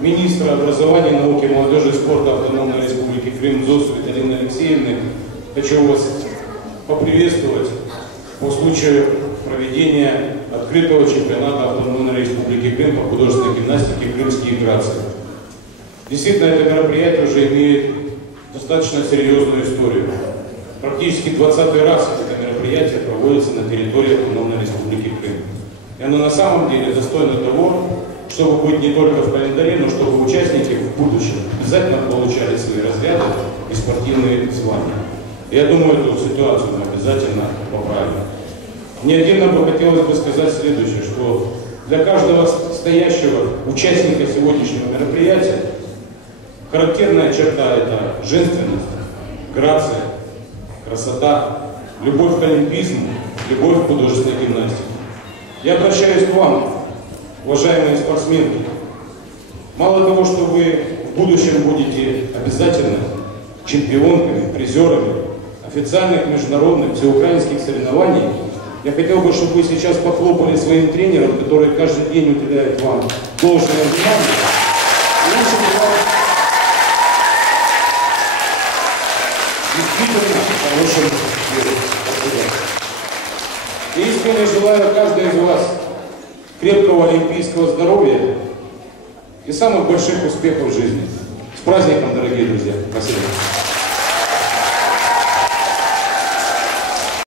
министра образования, науки, молодежи и спорта Автономной Республики Крым ЗОС Виталины Алексеевны хочу вас поприветствовать по случаю проведения открытого чемпионата Автономной Республики Крым по художественной гимнастике «Крымские грации». Действительно, это мероприятие уже имеет достаточно серьезную историю. Практически 20-й раз это мероприятие проводится на территории Автономной Республики Крым. И оно на самом деле достойно того, чтобы быть не только в календаре, но чтобы участники в будущем обязательно получали свои разряды и спортивные звания. Я думаю, эту ситуацию мы обязательно поправим. Мне отдельно бы хотелось бы сказать следующее, что для каждого стоящего участника сегодняшнего мероприятия характерная черта – это женственность, грация, красота, любовь к олимпизму, любовь к художественной гимнастике. Я обращаюсь к вам, уважаемые спортсменки. Мало того, что вы в будущем будете обязательно чемпионками, призерами официальных международных всеукраинских соревнований, я хотел бы, чтобы вы сейчас похлопали своим тренерам, которые каждый день уделяют вам должное внимание. Действительно хорошим делом. Я искренне желаю каждой из вас крепкого олимпийского здоровья и самых больших успехов в жизни. С праздником, дорогие друзья! Спасибо.